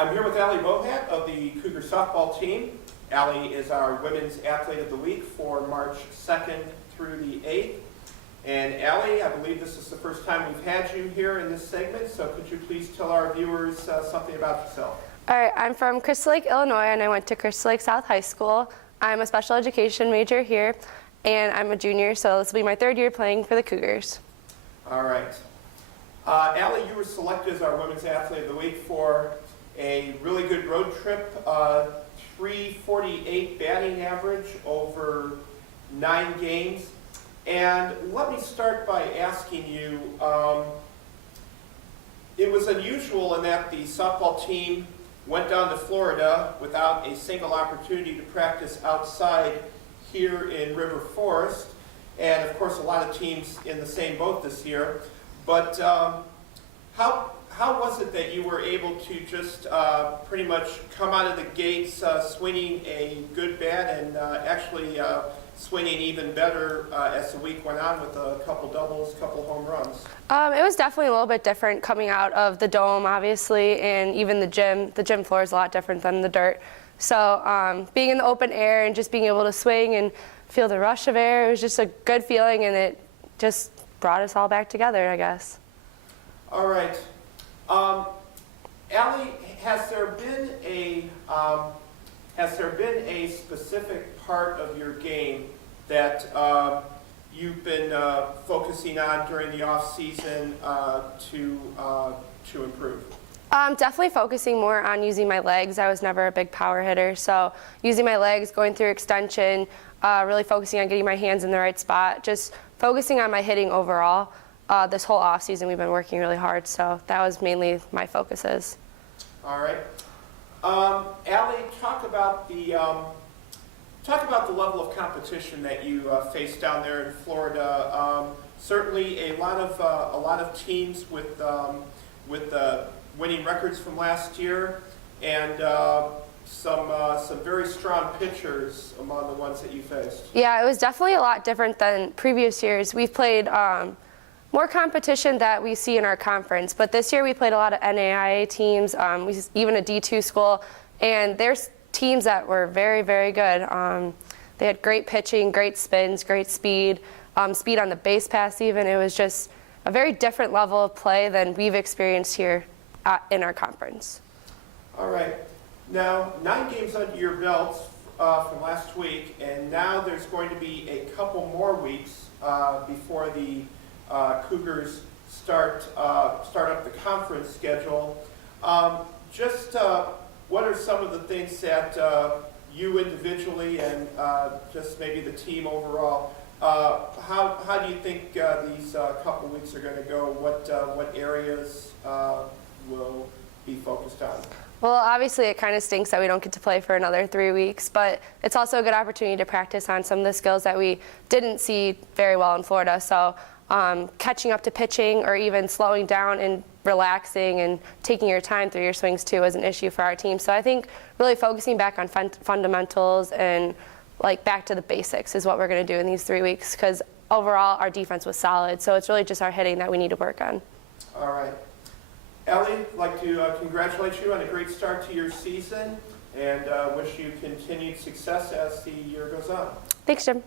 I'm here with Allie Bohat of the Cougar softball team. Allie is our Women's Athlete of the Week for March 2nd through the 8th. And Allie, I believe this is the first time we've had you here in this segment, so could you please tell our viewers something about yourself? All right, I'm from Crystal Lake, Illinois, and I went to Crystal Lake South High School. I'm a special education major here, and I'm a junior, so this will be my third year playing for the Cougars. All right. Allie, you were selected as our Women's Athlete of the Week for a really good road trip, 348 batting average over 9 games. And let me start by asking you, it was unusual in that the softball team went down to Florida without a single opportunity to practice outside here in River Forest. And of course, a lot of teams in the same boat this year. But how was it that you were able to just pretty much come out of the gates swinging a good bat and actually swinging even better as the week went on with a couple doubles, couple home runs? It was definitely a little bit different coming out of the dome, obviously, and even the gym. The gym floor is a lot different than the dirt. So being in the open air and just being able to swing and feel the rush of air, it was just a good feeling, and it just brought us all back together, I guess. All right. Allie, has there been a specific part of your game that you've been focusing on during the off season to improve? Definitely focusing more on using my legs. I was never a big power hitter, so using my legs, going through extension, really focusing on getting my hands in the right spot, just focusing on my hitting overall. This whole off season we've been working really hard, so that was mainly my focuses. All right. Allie, talk about the level of competition that you face down there in Florida. Certainly, a lot of teams with winning records from last year, and some very strong pitchers among the ones that you faced. Yeah, it was definitely a lot different than previous years. We've played more competition that we see in our conference, but this year we played a lot of NAIA teams, even a D2 school, and there's teams that were very, very good. They had great pitching, great spins, great speed, speed on the base pass even. It was just a very different level of play than we've experienced here in our conference. All right. Now, 9 games under your belts from last week, and now there's going to be a couple more weeks before the Cougars start up the conference schedule. What are some of the things that you individually and just maybe the team overall, how do you think these couple weeks are going to go? What areas will be focused on? Well, obviously it kind of stinks that we don't get to play for another 3 weeks, but it's also a good opportunity to practice on some of the skills that we didn't see very well in Florida. So catching up to pitching, or even slowing down and relaxing and taking your time through your swings too, is an issue for our team. So I think really focusing back on fundamentals and back to the basics is what we're going to do in these 3 weeks, because overall our defense was solid. So it's really just our hitting that we need to work on. All right. Allie, I'd like to congratulate you on a great start to your season, and wish you continued success as the year goes on. Thanks, Jim.